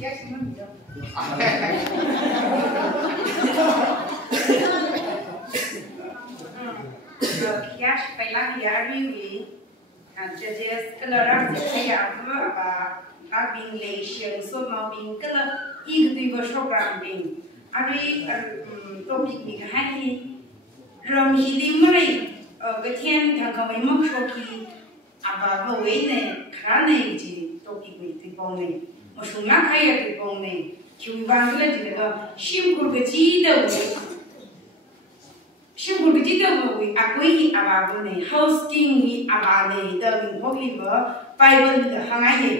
Cash phải là gì judges kalau orang saya apa abing lesion so mau bing kalau itu di workshop bing hari topik ni kahani ram hilim mai ketian thang kami makashokhi Āvāngarā kharana ji topik ni tu bong ni masuk nak kaya tu bong ni cuma Āvāngarā ji tu simple kecil tu Simple kecil tu, aku ini Āvāngarā ni, hosting ni Āvāngarā ni, dah mungkin ber, Bible ni hangai ni.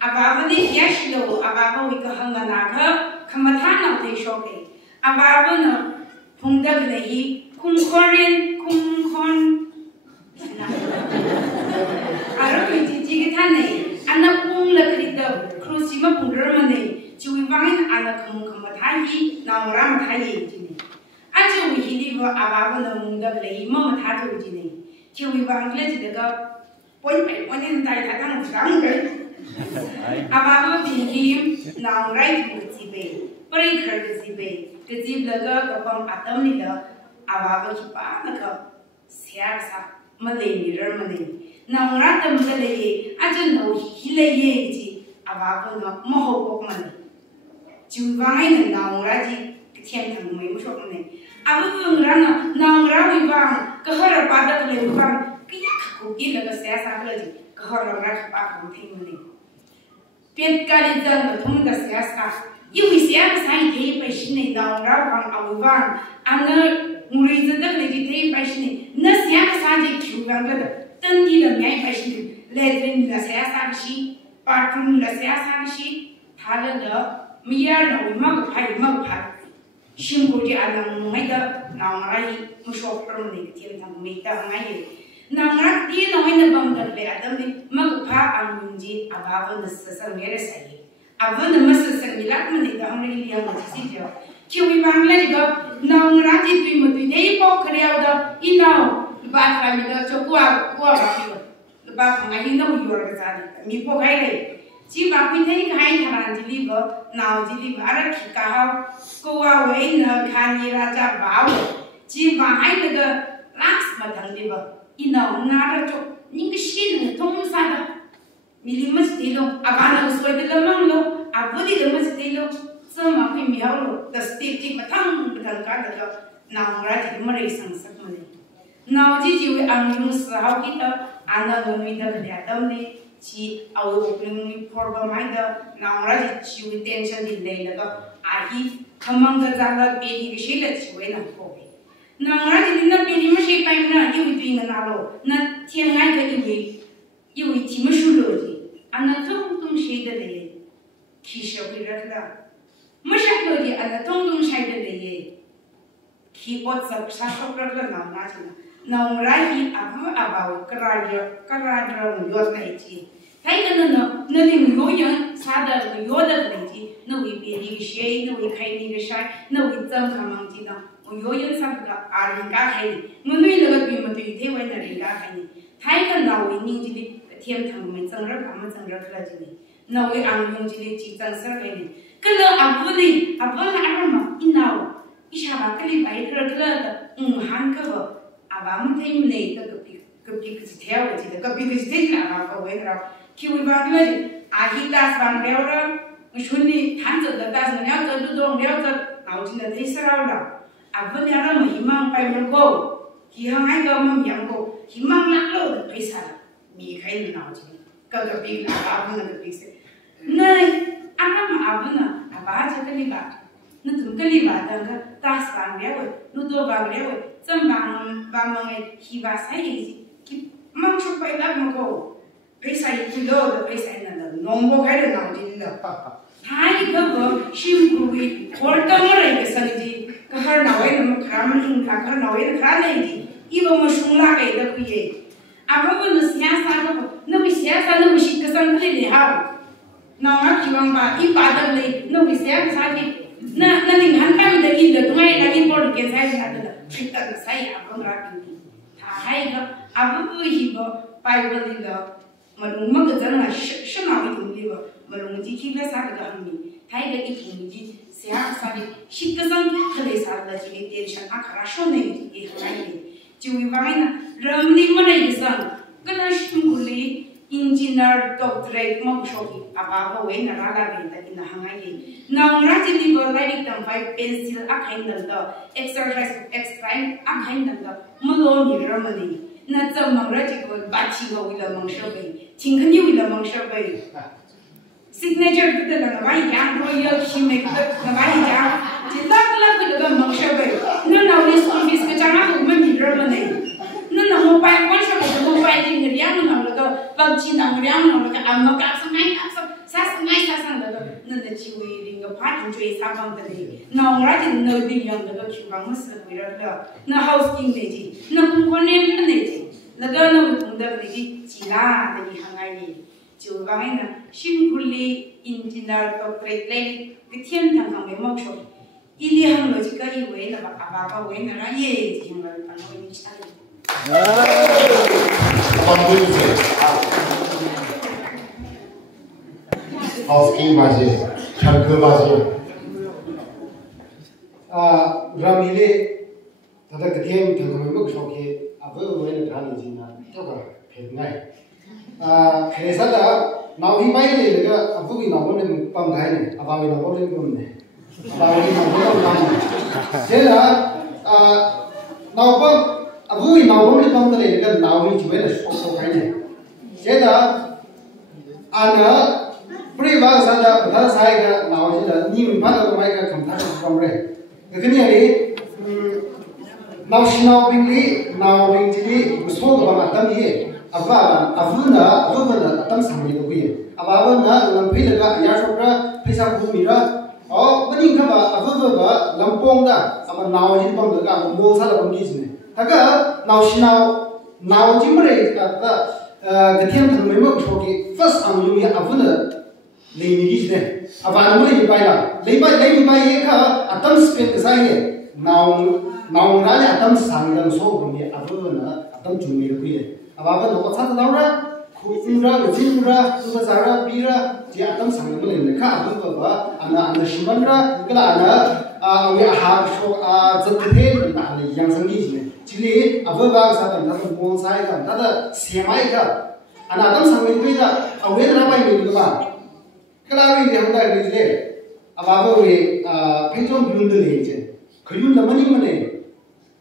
Āvāngarā ni yes lo, Āvāngarā ni kehangan naga, kemathan nak tershoki. Āvāngarā ni pundak ni, kumkorin, kumkon. Arab ni cici kita ni, anak pung lagi itu, kerusima pungger mana ni, cuma bangin anak kemathan ni, nama mathan ni. Aja wihidi wa Āvāngarā mungga beli mama thatu jini. Cuma Āvāngarā jadi ke poin entai thatan usang ke. Āvāngarā binghi ngarā kecibe, peri kecibe, kecib lega kapang atam ni dah Āvāngarā kipa nak siapa malay mirar malay. Ngarā tam malay aja nau hilay je Āvāngarā mahopok malay. Cuma Āvāngarā ngarā je kecian thang mai musok malay. Āvāngarā ngarā wibang kahara pada kele wibang kaya aku gila ke saya sakla ji kahara ngarā kipa kampung ni. Pet kali jang betul dah saya sak. Ibu saya saya teh pasien ni ngarā wibang awibang anda murid janda kele ji teh pasien ni. Na saya sahaja kiwibang ber tanti dah nyai pasien ni. Ledrin dah saya sak si, parfum dah saya sak si, thala dah miyar dah wibang mag. Simple je alam mengajar ngarā musok perlu ni ketian tang mereka mengajar. Ngarā dia namanya bangga le adam ni magpa angunji Āvāngarā sesang mere saya. Āvāngarā sesang milak mana dah orang ini yang masih je. Cuma Bangla juga ngarā je tu mutu ni pok kerja dah inau lepas kami dah cukup bagi lepas mengajar inau jual kesana. Mi pok hari. Jika kita ini kain kharana jadi ber, nau jadi ber, kita kau awal nak kani raja bau. Jika hai naga laks matang jadi ber, inau ngarā cok, ni kesin thong sana, milim mesti lo, Āvāngarā usai dalam lo, abudi dalam mesti lo, semua kau miau lo, dastik matang kada lo, ngarā jadi merai sangsak mana. Nau jadi angin sahau kita, anak meminta kedai ni. Si awal ni korban macam ngarā cium tension di dalam tu, ahi kamang kerja beli keselat cium nak kopi. Ngarā jadi nak beli macam apa ni? Ibu tu ingat nalo, nak tiang aja ibu timun sulu je. Anak tu sedat leh, kisah beratlah. Macam tu je, anak tu sedat leh, kipot sahok beratlah ngarā je. Ngarā hi abaw kerajaan muat naiji. Tapi kan nanti muat sadar muat naiji. Nawi beri kesai, nawi kaini kesai, nawi jam kamang jina. Muat sabda aringga kaini. Menui legat bimbang itu wai naringga kaini. Tapi kan nawi ni jadi tiap thang mencangrak kamu cangrak lagi. Nawi anggung jadi cicang ser kaini. Kalau Āvāngarā arama inau. Isyarat kali baik kerja Akhavā. Āvāngarā time ni kepi kesetiaan je, kepi kesetiaan Āvāngarā. Kau Āvāngarā je, akhir das Āvāngarā orang, musuni tanjat das mana tu dong dia tu, awak ni dah serau dah. Āvāngarā mahimang pai merko, hiang kau memang kau, himang nak lo pesa, mikai ni awak ni, kau kepi Āvāngarā kepi se. Nai, Āvāngarā je kelibat. Nutum kelibat angka tas Āvāngarā, nudo Āvāngarā. Sembang bangun hiba saya ini, mak cukai lag mako, pesa itu lo, pesa ini ada, nombor kaya nak jadi dah. Hari kau simple, korang orang kesana jadi, GAHARNAO nama keraman GAHARNAO kerana ini, ibu masuk lagi dah kuye. Apa pun siasat, nabi siasat nabi sih kesan kali lehau, nama kiwang ba, ibadah le, nabi siasat ni, nanti hantar dah ini, tungai lagi pun kesana ada. Kita saya Āvāngarā ini, thai ga apa pun hiba Bible ni ga, menurut macam mana, semua itu ni ba, Marungi Kila Sadami, Tiger Ipumiji, Sia Sadi, Shikazan, Kalesa, the Tension, Akarashone, Āvāngarā, Ramli Kathem, Ganash Engineer Doctorate Makashokhi, Akhavā, ngarā in the Hangai. Now, Rajili will let them by pencil, Akhavā, exercise extract, Akhavā, Maloney, Ramli, not the Mangratical, Bachigo with a Mangshabe, Tinkany with a Mangshabe. Signature to the Navaya, Royal, she make the Navaya, Tilak with the Mangshabe. No, this one is Katana, women, Ramli. No, mobile one shop is mobile in the young number, Bugchin and Young, I'm not some night, Sass night as another, none that you eating a party trace up on the day. No, writing no big young, the Chubang Muslim with her, no houseking lady, no component lady, the girl of the lady, Chila, the Hangai, Āvāngarā, Shinkuli, Engineer Doctorate Lady, the Tian Tang Moksho, Ilian Logical way of Akhavā, ngarā, Houseking baje, kharana baje. Ramli Kathem thangam makashokhi Āvāngarā dhani jina toka phengai. Khesa da nawi mai le ga abugi nawo le pam dhai ne abawi nawo le pam ne abawi nawo nam jela nawo Abu in our only company that now we win a so kind. Jeda Anna pretty well at the other side now is a new part of the mic compassion from Red. The Canary now she now being now being to be spoke about them here. Āvāngarā, Āvāngarā, Tam Sami the Wheel. Āvāngarā, Lampina, Yashopra, Pisa Pumira, or when you come Āvāngarā, Lamponga, about now in Ponga, most other conditions. Now she now Jimmy that the Tian Makashokhi first on you Āvāngarā Lady Āvāngarā by Lady by Eka, a thumb spin the sign. Now Rally a thumb sang and so from the Āvāngarā, a thumb to me the Queen. Āvāngarā, what's that Laura? Kura, Vijimra, Suzara, Bira, the Atom sang in the car, and the Shimandra, Galana, we have show the detail and the young Sangiz. Chile, Āvāngarā, another one side, another Siamaika, and Adam Samita, a way rabbi with the bar. Kalari, the other is there. Āvāngarā, Patron Bundle, Kuyun the money.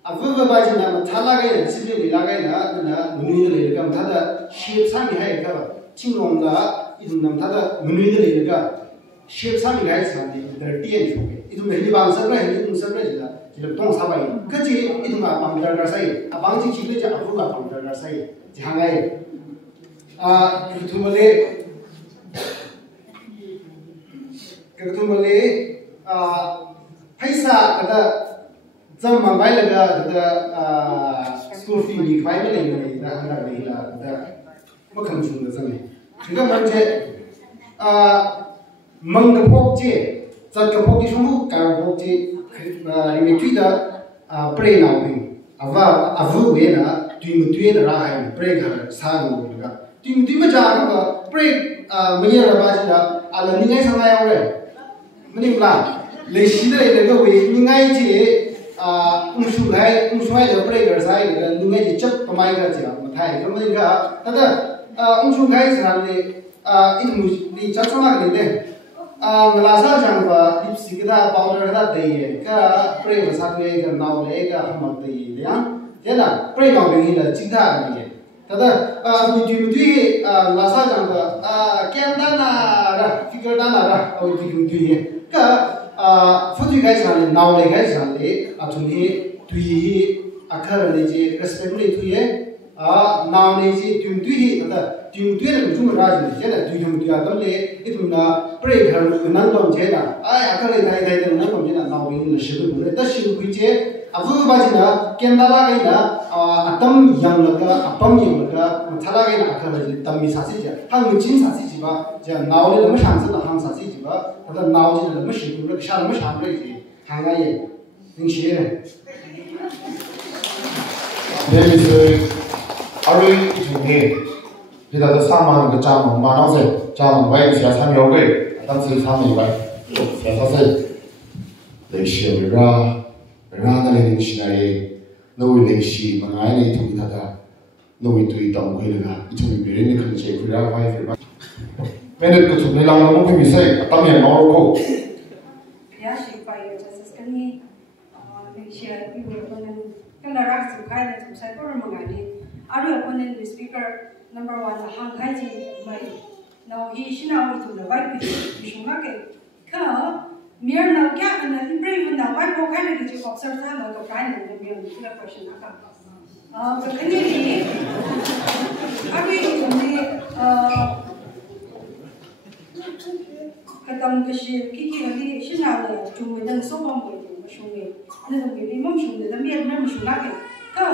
Āvāngarā, Talaga, Sydney Lagana, Munida, Tada, Shape Sami Haika, Chingonga, Idunam Tada, Munida, Shape Sami Guys, and the TN. It will be Āvāngarā, and you surrender. Don't have a Kaji, it might come to say, a bounty chili, a Ruga from the say, Hangai. Katumale, Paisa, the Mambailaga, the school fee, finally, the Makam from the Sunday. You don't Mung the Pokje, Zakapoki, Karapoki. Retweeted PAREINAO Āvāngarā Twin Rahai break Sanu Timajaka break Mania Bajina Alaninga Sangai Manipla Leshida the way Ningai Umshungai the breaker side Ningai Chap Pamaika Matai Kamaga Umshungai Sandi in Chatsama. Lasa Jamba, Ipsika, powder that day, pray with Saturday, now lega, Hammer the young, Jella, pray on the Chita. Tada, you do Lasa Jamba, Kendana, figure Dana, or you do it. For you guys are now the guys are to me, to ye, a current respectfully to ye. Now they say to do it, to do Raj, Jella, do you it will break her with Nandom Jena. I actually died in Nandom Jena now in the ship. The ship which Āvāngarā, Kendalagina, Atom Yamaka, Apam Yamaka, Talagina, Tammi Sasija, Hangchin Sasijiba, now the Mashans and the Ham Sasijiba, and now the machine, Shamash Crazy, Hangai, in Shire. There is a hurry to me. Kita tu sama dengan jamu mana sih? Jamu baik siapa yang yoga, tapi sama juga siapa sih? Leksi merah, merah dari dictionary, nawi leksi mengenai itu kita ada, nawi itu tahu hilang, itu bimbingan kerja kita apa itu? Pendek tu ni lang lang mungkin bisa, tapi yang orang ko. Ya sih, Pak, just sekali leksi itu bukan kalau rak sukai dan susah pun mengenai. Ada apa nih speaker number 1 hang kaji mai. Now he shina itu dah baik bising nak ke mir nak kya anda improve nak baik kau kan itu observe sama kau kan itu mir itu question apa? Kerana ni, apa itu ni kata mungkin kiki lagi shina dah cuma dan sopan boleh musungnya. Nanti mungkin musungnya tapi mir musung nak ke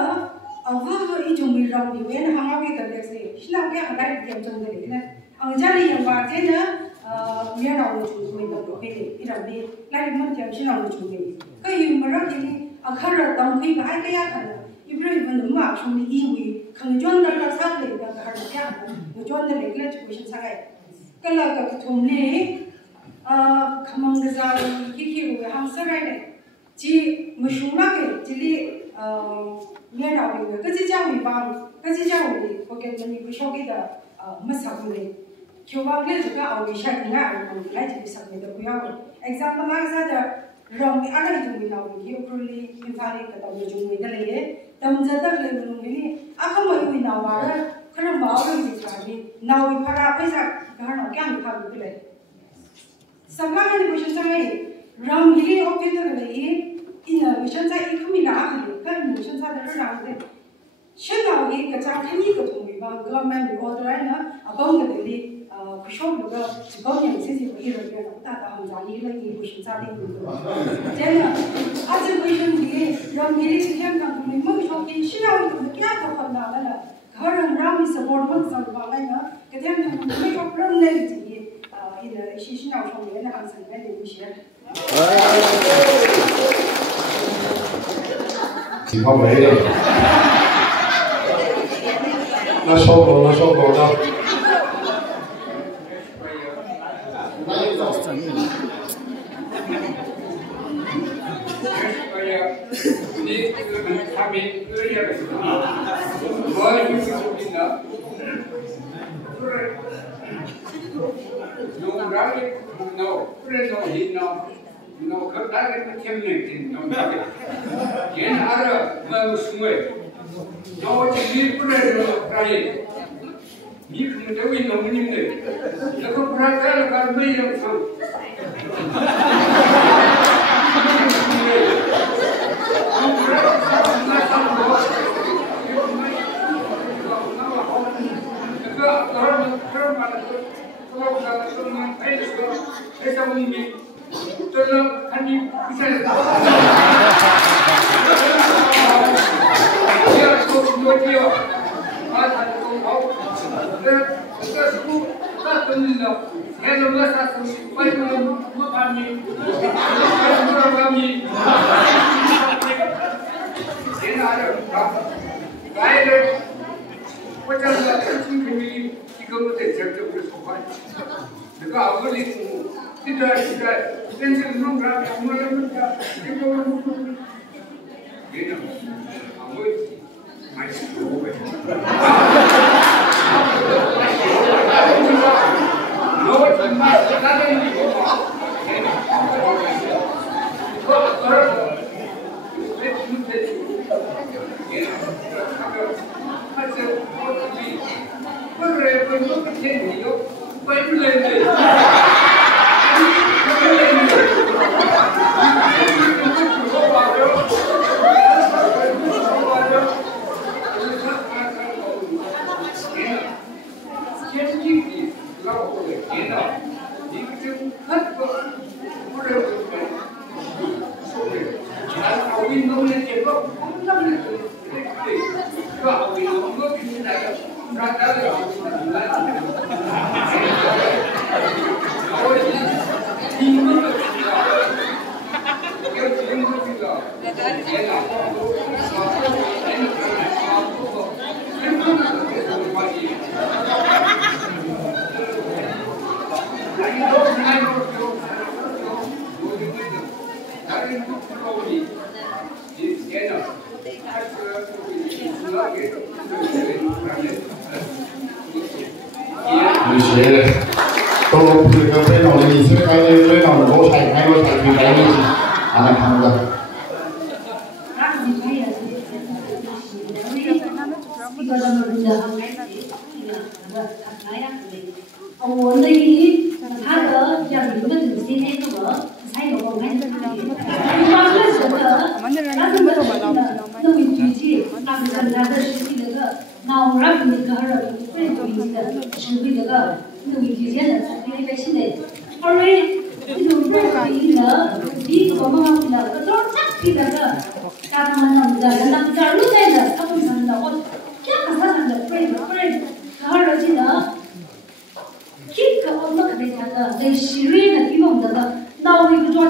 Āvāngarā itu mirau di mana hangau kita dek silau kita ada di jam dek na. Angjali yang baca na mirau itu mirau tu hele. Ira ni lagi mana jam silau itu ni. Kau mirau ini Akhavā tangkai kaya kaya kan. Ibrahim pun rumah sumber iwi. Kang John dah rasa le dah kharana kaya. John dah le kela cukup sangat. Kalau kau tu ni kamang desa kiki ham serai le. Ji musula ke jadi ngarā ni, kerja jauh ni, bukan ni kashokhi dah masak ni. Kau ni juga awak isyat ngarā, orang lain jadi masak ni dah kuyang. Example lagi saja, Ramli ada itu minau ni, ukurli infari kata berjumpa dah leh. Tamjata leh belum ni, Akhavā minau ada, kerana bawa ni cakap nau ipara pesa GAHARNAO kya ni khabu leh. Sekarang ni question saya, Ramli okey dah leh. Ina mission saya itu mina ni, kan mission saya dah ramai deh. Sekarang ni kacang kini ketemu bang, government order na, abang kedeli kashang juga, sebab yang sisi bagi rakyat tak tahu jadi lagi mission saya itu. Jadi, aja mission ni, ramai sekian kan tu, makashokhi sekarang itu kya kau nak lah, GAHARNAO ramai support pun sama lah na, kadang kan makashokhi ramai jadi, ina sisi nak cakap ni, nak answer ni mission. Không vậy đâu. Nó sâu đồ đâu. No, kadang kita kemeng, no, yang ada baru semua. No, jadi pun ada kali. Ni pun tahu ini nama ni. Lalu perhatian kalau beli yang sama. Tolong kami bisa dia tu dia ada tu mau kita semua tak tahu kalau masa tu baik mau kami ini ada baik macam tu kami kita mesti cerita bersama dekat awal itu tidak tension ngarā mulai muda itu ini awal masih boleh no cuma sekali ini Tôi thì có phải nói gì chứ cái nói nó thành hay nó thành vì cái gì anh không được. Ông đây他的要你们这些天这个才有我们这个，你把这个那怎么那么具体，那是跟他的实际这个，那我让你个人最具体的，实惠这个，那么具体的，给百姓的，而且这种不一的，比我们那个都是这个，咱们那个路在的，他们说的我，这个他们的不是，然后记得。Khi các ông mất cái thằng đó, để xử lý là cái vấn đề đó, nào thì cái chuyện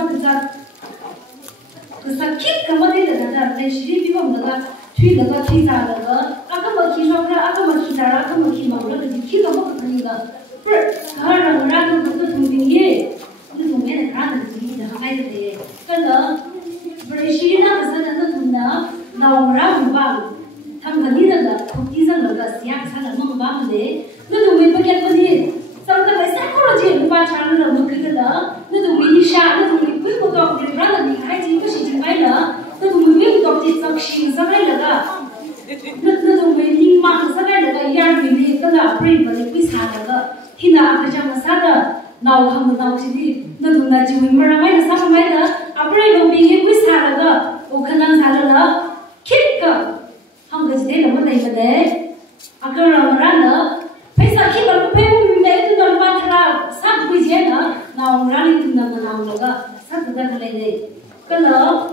cái sao khi các vấn đề đó, để xử lý cái vấn đề đó, thuê ra đó, các mà khi sao ra, các mà khi mà nó cái khi các mất cái gì đó, rồi cái là ra nó cũng thông tin gì, nó thông tin là ra được gì đó hay là gì, cái đó, rồi xử lý nó cái sao nó thông đó, nào ra một vòng, thằng cái gì đó, không chỉ là nó cái gì, sao là một vòng đấy, nó thông tin bao nhiêu gì. Sometimes I psychology and bad channel of looking at the we shot, the people got the brother behind you, she either, the we got it some she Zagaga. The way Mark Zagaga, yarn really, the brain, but the quiz had Hina Pajama Sada, now come down to the Naji Maramai, the Summer Matter, a brave of being a quiz had O Kanan Sada, Kika, Hunger's day, what they were there, a girl on runner. Pesa khi mà phải muốn để tôi làm ba thằng sát với gì nữa, nào ra đi từng năm nào nữa, sát từ đây lên đây, cái đó,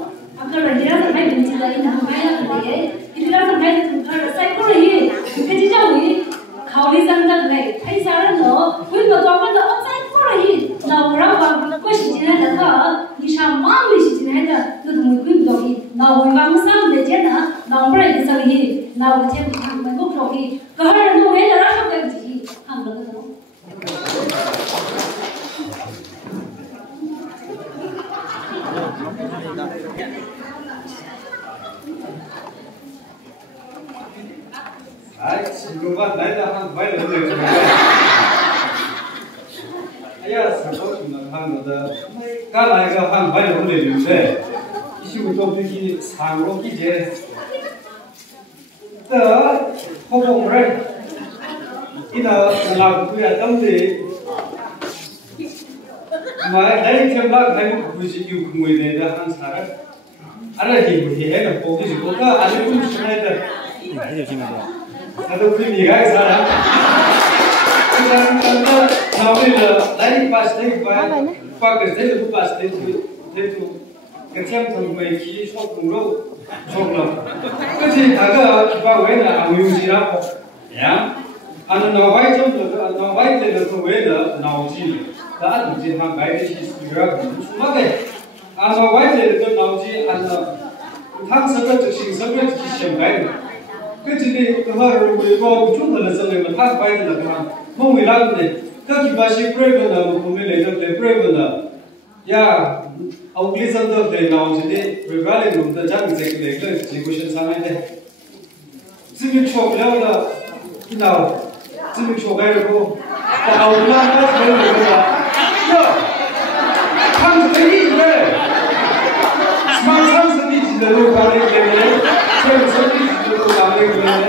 cái này ra là phải mình chỉ là in hàng mấy là cái gì, ra là phải cái là sai có gì, cái gì đâu gì, khảo lý dân dân này, thấy sao đó nữa, quý mà toàn cái đó sai có gì, nào ra vào cái gì này là có, đi sang mang đi gì này là, tôi tụi mình quý gì, nào mình vào sang để chết nữa, nào phải cái sao gì, nào cái chết thằng mình bốc rồi thì, cái này nó mới là ra không cái gì. 지금 나이가 한 많이 넘었네. 아야 사고는 한 거다. 가 나이가 한 많이 넘었는데 25도 비기 상로 기제. 또 호봉을 이나 나구야 덤데 mà đấy thêm bác thấy một cái gì yêu người này là hàng sáng anh là gì thì hết là phố cái gì cũng có anh cũng chưa hay được anh đâu khi gì cái sao đó anh nào bây giờ lấy pass đấy và cái đấy là pass đấy thì cái thêm thằng người khi shop cùng đâu shop lắm cái gì thằng cái vào cái là ăn nhiều gì đó nhá anh nói vậy chứ nói vậy thì là không vậy là nào gì đã được gì hàng cái gì ra cũng mắc đấy anh nói vậy thì tôi nào gì anh thằng sao cái chuyện sao cái chuyện cái cái gì đi cái mà rồi có chút là sao này mà thằng vậy là cái không người làm đấy cái gì mà chỉ brave là một người lấy được brave là ya ông lý dân đó để nào gì đi rồi cái này mình đã chắc sẽ lấy cái gì cũng sẽ sang đây chỉ biết chọc léo là cái nào chỉ biết chọc cái đó tao làm cái gì đó 참 되기인데 스마트한 선이 지대로 가는 때문에 참 선이 지대로 가는 때문에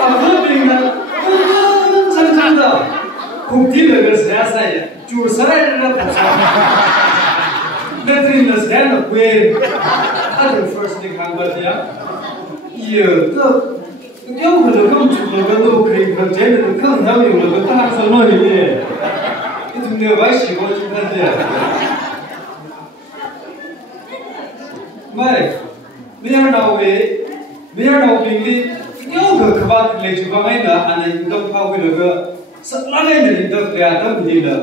아무튼 천천다 공기를 그래서 해야사야 줄 살아야 내트리는 세는 왜 아주 first thing 한 거야 이또 경우도 검출도 그런 재미는 큰 사람이 오는 거 항상 너희들 내가 맛이 뭐 좀 한데 mà bây giờ nào vì yêu cái bạn lấy chụp ảnh là anh ấy đâu phao cái được sợ lắm ấy là đâu cái đâu cái gì đó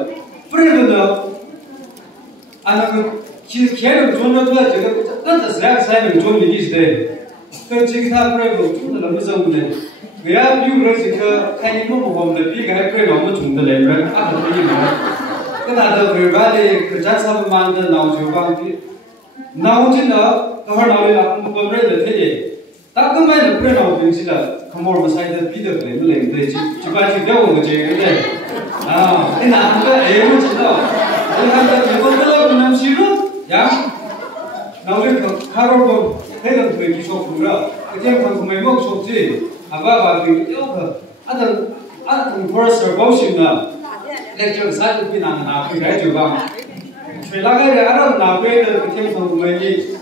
bây giờ anh ấy chỉ khéo chọn nó thôi chứ cái rất là sai được chọn cái gì đấy cái chỉ cái thằng bây giờ chúng là làm sao vậy Gaya view rasi ke kaini mo mohon lebih gaya PAREINAO mo chung de lebih apa tu ini mana? Kita ada berbalik kerja sama mana nau juga di nau cina GAHARNAO ni aku mau berbalik tu je. Tak kemana PAREINAO bingsi lah kamor masai dah bidak le meleng deh cuba juga orang je deh. Ini apa? Emu cina. Ini apa? Jepun kalau menam siru ya. Nau le karo pun heran tu kisah pura. Kerja pun kemai mau sokji. Āvāngarā itu ada course terbaik na lecture satu pinang nabi gaya juga. Selagi ada nabi itu kita tahu lagi.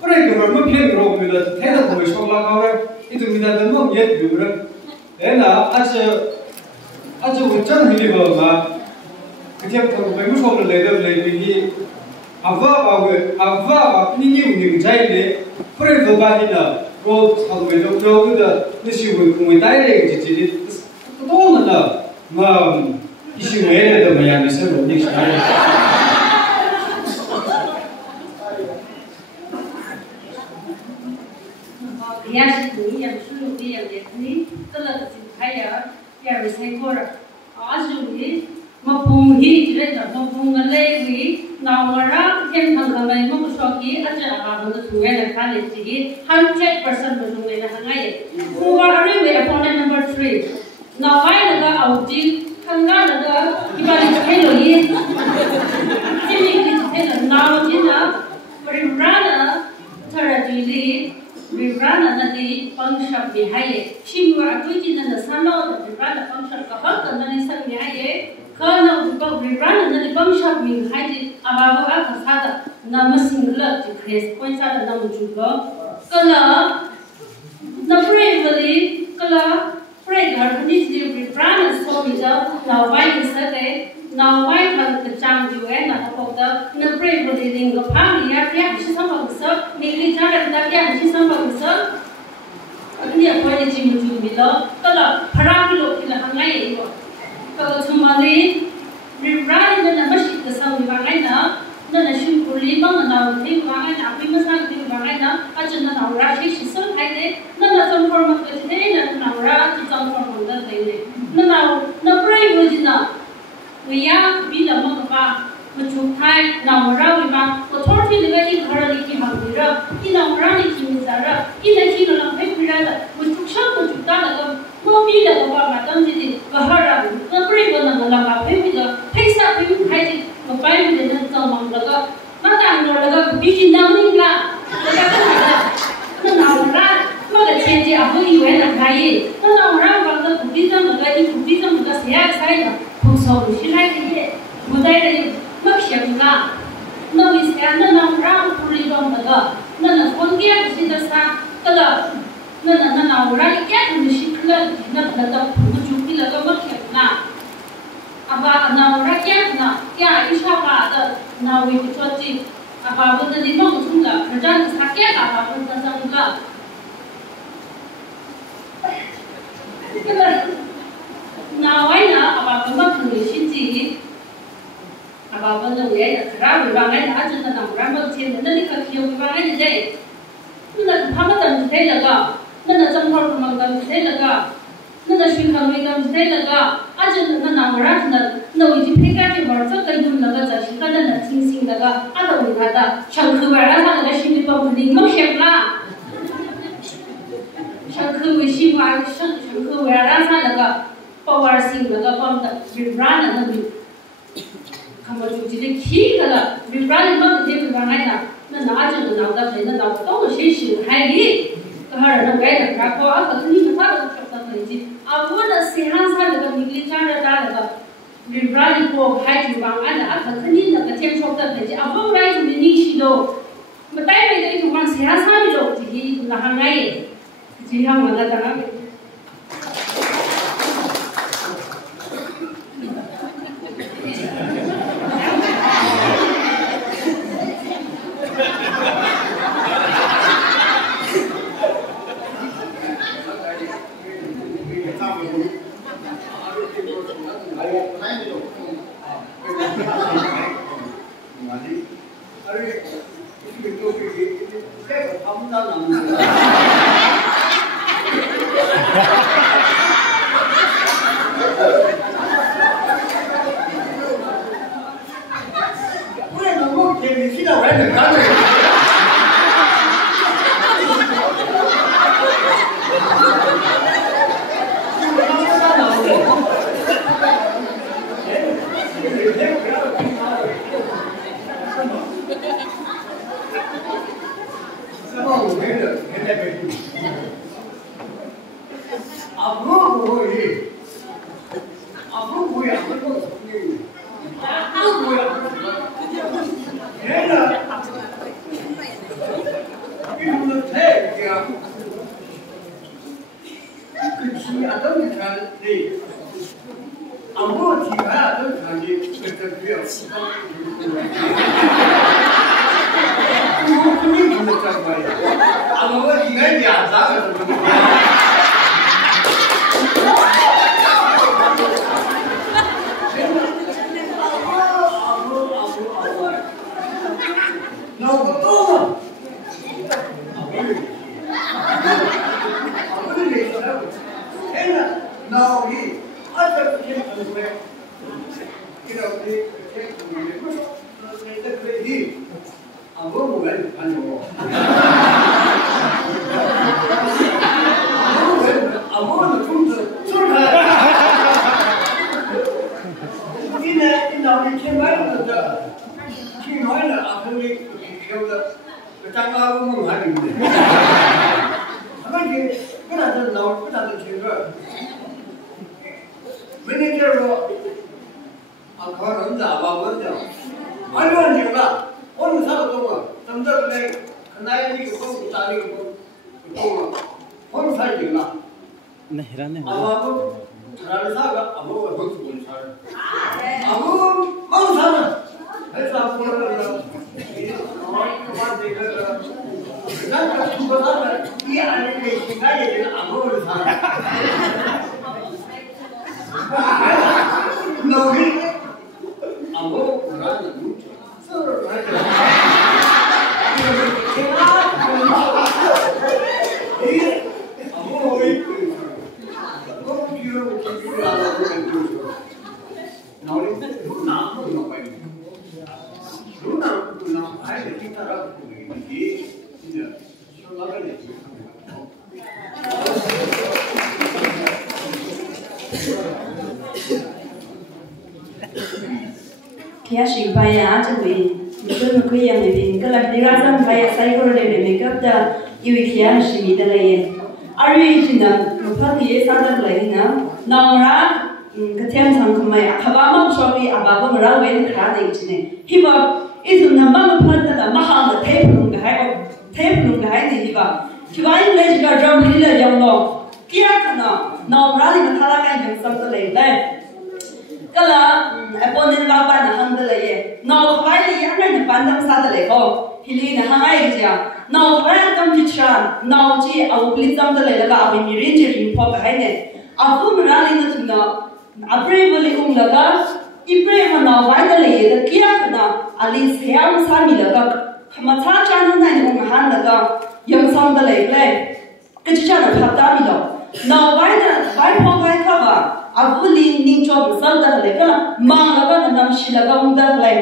Pergi ke rumah pian kerja bila kita tahu sekolah kau itu kita tahu dia juga. Karena aja ujian ini bawa kita tahu bagus sekolah lagi. Āvāngarā ini jadi pergi ke mana? Road how we don't know the issue with direct it all the issue made the Miami Civil next time. Yes, we absolutely agree. The higher, yeah, we say for Azuri, MAPUM heat, MAPUM Lady, ngarā, makashokhi, Āvāngarā bingwieina college 100% bingwieina hangai. Who are anyway opponent number 3. Now I naga outing, kanganaga, ibali hello ye. Timmy now jina, Rana, Taradili, Rana nadi function behind. She were a good in the sun of the Rana function of her, and then is some behind. Kharana ribran na bangshap min haji Āvāngarā kasada nama singular to create points ada nama juga kala na bravely kala prayer kondisi ribran so bisa na wai sate na wai kan kacang juga na apa na bravely ring kapang ya si sama besar milih cara tapi ya si sama besar ini apa ni cium cium bila kala perang lo kita hangai itu. Kalau semali ribran dan masih kesal dibangai na syukur lima na dibangai na api masak dibangai na aja na naura sih sisal hai deh na transform kerja deh na naura transform kerja deh na pray wujudna wiya bila mengapa mencukai naura wiba authority lega ini kharana ini hamdira ini naura ini kimizara ini kita nak berada mencuksan mencukta lega mobil lega macam jadi GAHARNAO na pray na lega pemida pesa pemida hai mobile dengan zaman lega mata angor lega bikin namin lah lega kan naura maka change apa iwan agai naura bangsa Buddhism lega saya pusau silai dia budaya dia makashokhi na wisya na naura puri dom lega na kongia sida kala na naura kya mishikla na lega pujuki lega makashokhi aba naura kya isha ba da nawi choti aba bunda di mong tunga kerjaan sakya aba bunda sangga nawai na aba bunda kunishiji aba bunda wiya kara wibangai na aja na naura makchen na ni kakhiyo wibangai de na phamadam thai laga na jamhor mangdam thai laga na shwikham widam thai laga aja na naura na wiji pheka ke warsa kaidum laga jashi kana na sing laga ada wihada Akhavā sa laga shimi pamphani makashokhi Akhavā sa laga power sing laga pamda ribran na bi khamaju jile khi kala ribran ma de bangai na aja na nauda thai na to shi hai gi GAHARNAO gai na ko a ni na ta chapta thai ji abona sihan sa laga migli chara ta laga ribran ko hai ji bang ana a ni na ka tem chapta thai ji abo rai ni shi do matai mai dei thong sihan sa ni lo ji na hangai ji ha ma da ta 你听到我很干脆。Kia shi baya ajawi, mungkin mungkin yang lebih kalau dirasa baya saya kalau lebih makeup dah, ibu kia shi mida lagi. Ari itu na, mungkin dia sadar lagi na, ngarā Kathem sangkamai Akhavā makashokhi Āvāngarā wen kharana itu ne. Hiba itu nama mungkin dah mahal dah tepung gahai ni hiba. Hiba ini juga Ramli yang lo, kia kana ngarā ni mathala kan yang sampai lagi. Kalau opponent lawan nak handle lagi, nak kawai ni yang mana pandang satu lagi, hili nak hangai je. Nak kawai tam jiran, nak je awak beli tam tu lagi, awak mirin je import kawai ni. Aku merali tu cuma, apa boleh laga, ibre mana kawai tu lagi, kia kena alis siam sami laga, macam jangan ni orang laga, yang sam tu lagi, kerja nak pada milo. Nak kawai kawai kawai. Aku li ning job salda le kala mang la nam shilaga unda le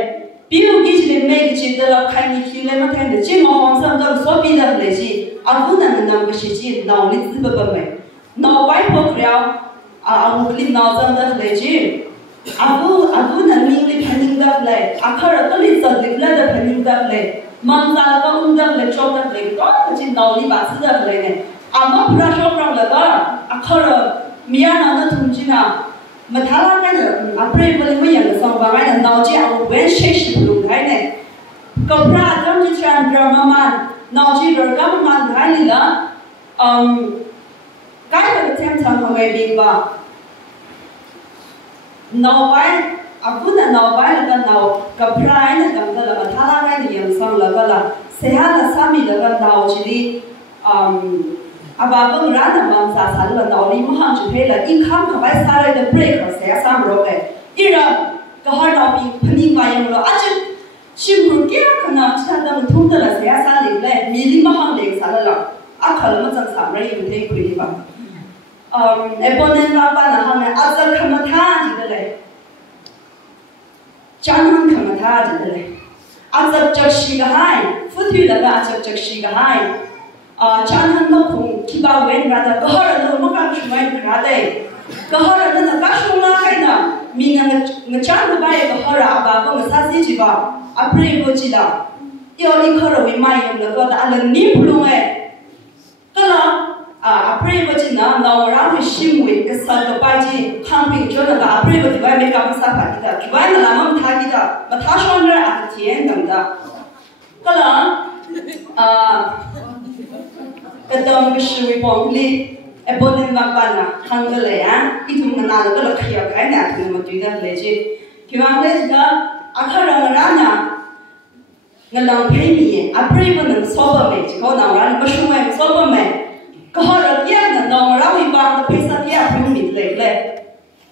biu gi le me gi de la khai ni le ma thai de chi ma wang sam da so bi da le ji aku na nam ge shi ji na li zi ba ba me na wai po kriao aku li na sam da le ji aku na ning li phaning da le akhara to li sa de la da phaning da le mang sa la unda le job da le to ji na li ba si da le ne ama pra shop ra la da akhara Miana na tunjina, mathala kan apa boleh macam sama kan, nauji awak wen shake belum kan ne. Kau pernah jam jiran drama man, nauji drama man kan ni lah, kan ada macam sama bingwa. Nawai, aku na nawai lah naw, kau pernah ni kan kalau mathala kan yang sama lah kalau sehat lah sami lah nauji ni. Āvāngarā na mangsa salwa nauli mahang chupela income kawai sarai the break saya sam roke ira GAHARNAO ping bayang lo aje chimur kia kana chadam thumda la saya sali le mili mahang le salala akhala ma chang sam rai bu thei khui ba opponent la pa na hang azal khamatha ji le chanan khamatha ji le Acap jakshi gahai, futhi laga acap jakshi gahai. Chanhan MAPUM kiba wen rada GAHARNAO makashokhi rade. GAHARNAO na kashang kaina minga ngachan bae GAHARA abako ngasasi jiba apre ko jila. Yo ikhara wi mai yom laga da alan ni pulunge. Kala apre ko jina nawara wi shimwi kasal ko paji khamping jona da apre ko dibai me ka sa pa kita kibai na lamam tha kita mathashonra atien damda. Kala Kadang bersui pongli, ebonin makbana, hanggale ya, itu mengenal kalau kaya kaya tu nama tujuan leji. Kiwang leji dah, Āvāngarā ngalang peni, apa yang nak sobat me, jika orang bersui me sobat me, kahara dia nak orang ibarat pesa dia pun mitlek le,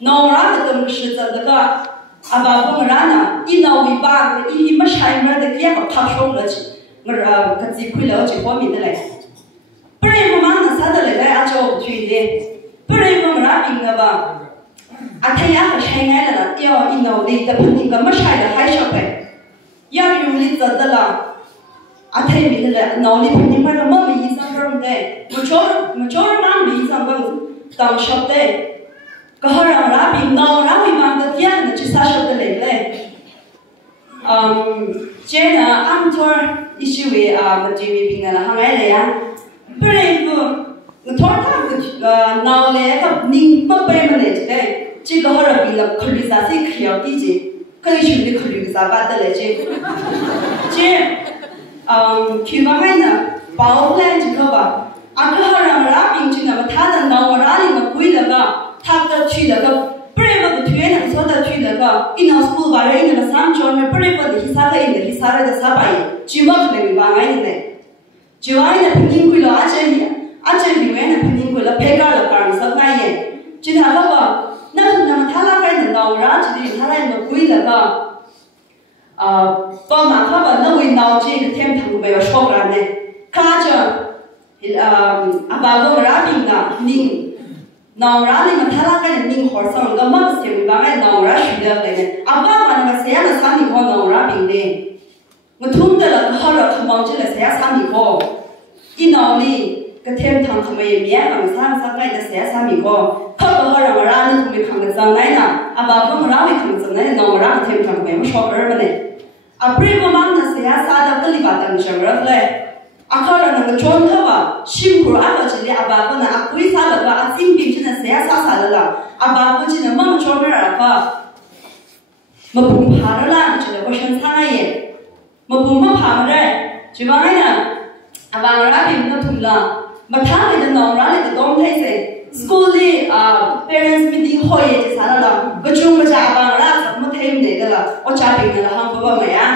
orang itu mesti terdekat, Āvāngarā, ini ibarat ini macam mana dia makashokhi leji, ngarā kecil leji pun mitlek. Perempuan mana sada le dah ajar cuci, perempuan rapi ngapa? Athaya kashang lah, dia ino le tapi ni kan macam ada hai siapa? Ya yuli terdalam, athaya ni le, noli pun mana mami isam orang deh, macam mana isam bang tang siapa deh? Kahara rapi, rapi mana dia ni cisa siapa le? Jena amtor isu macam bingwieina hangai le ya. Perempuan, thorta nau le kap ning mapai mana je, je GAHARA bila khulisasi khiau ki je, kai shuli khulisa bata le je, kiwamai na bau plan je kaba, GAHARA ping je na thada nau rali na kui laga, thada chui laga, perempuan tujuan na soda chui laga, ina school barai ina samchon me perempuan hisara da sabai, jimak le bangai ne. Jiwai na pening kuila ajar bingwieina pening kuila pegar la kar sab ngai ye. Jin Akhavā na thala kai na nawra jadi thala na kuila ka pa Akhavā na wi naw je Kathem thang be shokra ne. Ka ja Āvāngarā bingna ning nawra le na thala kai na ning horsang ga ma se wi ba ngai nawra shida le ne. Āvāngarā na se na sami ko nawra bingne. Matum dah GAHARA kemau je lah saya sami ko. Inauli Kathem thang kemai mian kang sangai dah saya sami ko. Kau GAHARA ni kami kang zangai na, Āvāngarā ni kang zangai na orang Kathem thang kemai macam apa ni? Apri memang na saya sada kelibatan jangrat le. Akhavā na contoh ba, simpul apa jadi Āvāngarā na akui sada ba asing biji na saya sada la. Āvāngarā jadi memang contoh apa? MAPUM parala jadi question sangai. MAPUM pamre, jiwai na Āvāngarā bingna thula, mathang le nawra le dom thai se, school le parents meeting hoye je sala la, gachung bacha Āvāngarā sab ma thai de la, ocha bingna la hang baba maya.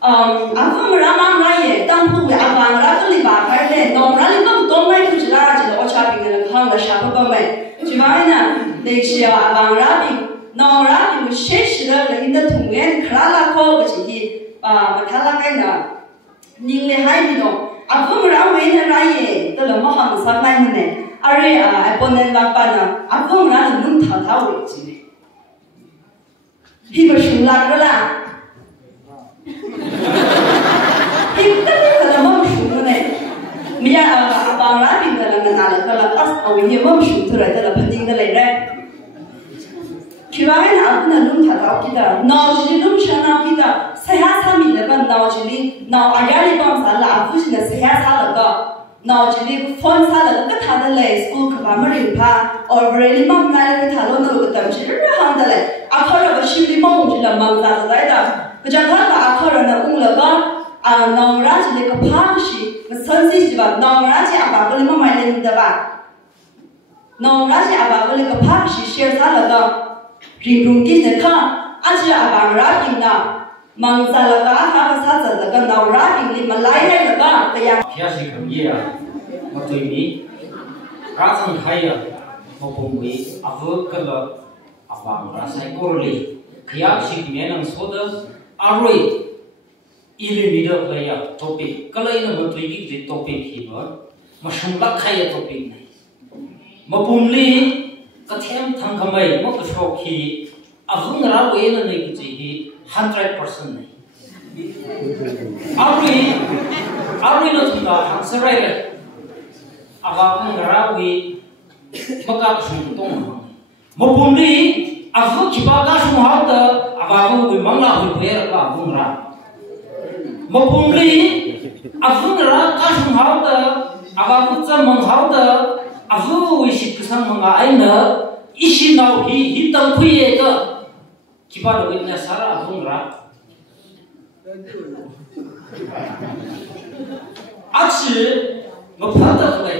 Āvāngarā mang ra ye, tang pu Āvāngarā to li ba kar le, nawra le kam dom mai tu jila je ocha bingna la hang la sha baba mai. Jiwai na le shia Āvāngarā bing, nawra bing shesh la le inda thungen kharala ko bachi mathala kai na ning le hai ni do Āvāngarā we na ra ye to lo ma hang sa mai ne are opponent la pa na Āvāngarā nung tha tha we chi ne hi ba shung la ra la hi ta ta ma shung ne mi ya Āvāngarā bi la na la la as awi ni ma shung tu ra ta la phading da le ra kiwai na na nung tha tha kita naw ji nung sha na kita saya sami leban naw jili naw ayali bang sala afush na saya sala ga naw jili phone sala ka thada le school ka mari pha or really mam na le thalo no ka tam shi ra hang da le Akhavā ba shili mong jila mang za da da ka ja ka Akhavā na ung la ga naw ra jili ka pha shi ma san si ji ba naw ra ji aba ko le ma mai le da ba naw ra ji aba ko le ka pha shi share sala ga ring rung ki ne kha aja Āvāngarā bingna Mangsa laga, apa sahaja laga, nawra ingli malai laga, kaya. Kiasi kerja, waktu ini, rasan kaya, MAPUM ini, apa kalau Āvāngarā saya koreli, kiasi menang soda, aroi, ini video kaya topik, kalau ini waktu ini di topik hiba, macam lah kaya topik ni. MAPUM ini, Kathem thang kamai, makashokhi, Āvāngarā ini ni kucing 100% नहीं Arui no tunda hangsarai Āvāngarā we makashokhi tong. MAPUM li avu kiba kashang hauda Āvāngarā we mangla we pera ka Āvāngarā. MAPUM li Āvāngarā kashang hauda Āvāngarā zamang hauda avu we shikasang manga aina ishi nau hi tang kuye ka kiba do itna sara Āvāngarā. Aci ngapata kule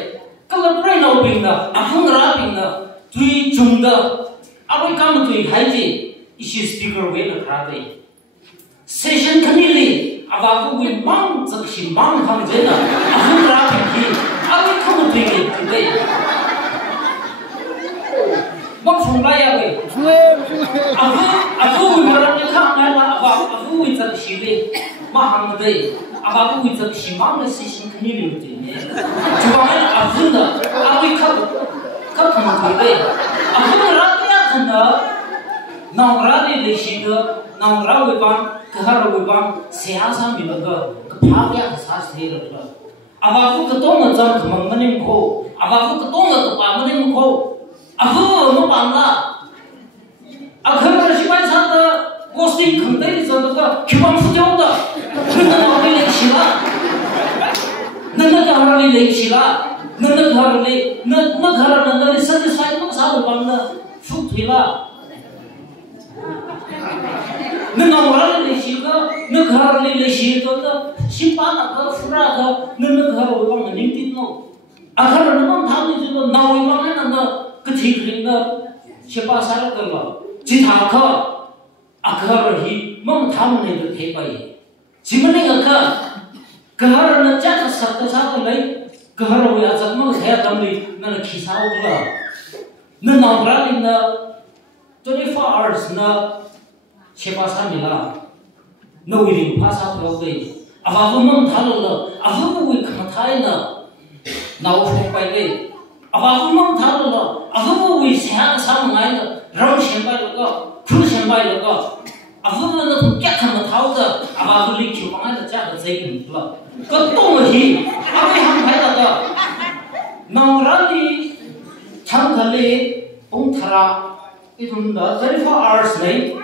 kalau PAREINAO bingna Āvāngarā bingna tui jungda abai kamu tui haji isi speaker we na krate session kanili Āvāngarā we mang zakshi mang hang jena Āvāngarā bingki abai kamu tui ke mang funglaya we avu we marang yakang na avu we zakshi le mahang de Āvāngarā we zakshi mang session kanili uti 주방에 아픈다, 아비 카카마토데, 아프라 때야한다. 나오라데 레시가 나오라 외방, 그하라 외방, 세하사 밀어가 그 파괴야 사스테르라. 아바쿠 그 똥은 좀 그만만님 고, 아바쿠 그 똥은 또 빠만님 고, 아프 뭐 빠나. 그런 시간 산다, 고스팅 큰데리 산다가 규방 수정다. 그런 나오게 레시가. नन्ना कहारली लेखिला नन्ना कहारली नन्ना कहार नन्ना satisfied mak sabu pangna suk thila नन्ना कहारली लेखिला न कहारली लेखिला तो simpana ka fura ka नन्ना कहार wang ningtit no akhar namam thami jibo nawi wang nन्ना kthikringa sepa sar karla jitha kha akhar hi mam thamne de thepai jimane ka kharana chaka sakta sakta lai kahara we azakma khaya damli na khisao la na nagrali na 24 hours na chepa samila no wili phasa thawde avavu mam thalala avavu we khathai na naw phai le avavu mam thalala avavu we sha samngai na ram shembai la khul shembai la avavu na kya khama thawda avavu li khupanga na cha zai la个动题，阿维航拍到的，那让你长可里东塔拉一种的24 hours 内，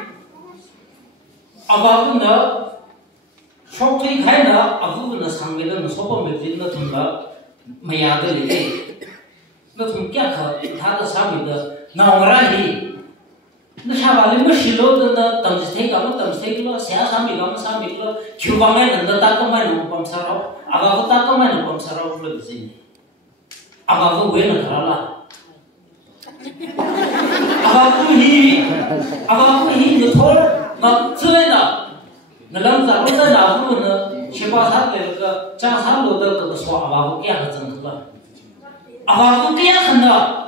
阿巴布呢，说推开呢，阿布呢上面的说不没劲那种的，没牙的里，那种夹克它的上面的，那让你。那下巴里没洗了的那等着谁干嘛等谁了，谁上面干嘛上面了，厨房里人家打个麦弄帮啥了，阿爸不打个麦弄帮啥了，不是的，阿爸不为了他了，阿爸不一就错了，那之类的，那两咱们在哪部呢？七八三的那个加三路的这个说阿爸不给他整个，阿爸不给他的。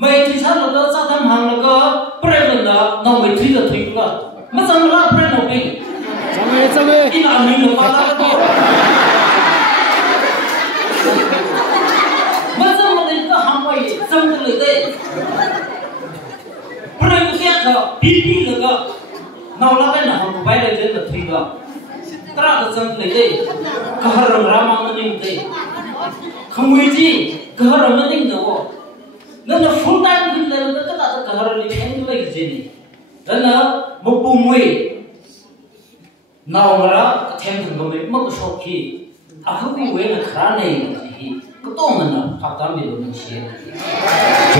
每天上那个早餐行那个不然呢，那每天的推了，没怎么拉不然那边，一拿米就把那个，没怎么的一个行业，怎么来的？不然不这个比那个，那那个呢，不摆来这个推个，这个怎么来的？可还让人忙的领的，很危机，可还让人领的哦。那 full time 去了，那个大的kahara里面就来个这里，那 MAPUM we， Āvāngarā Kathem同个makashokhi， Akhavā we na kharana一个动物呢，他当面都能写。就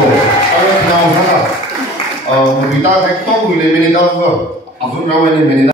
，Āvāngarā，我们大概动物里面的那个，Āvāngarā里面的。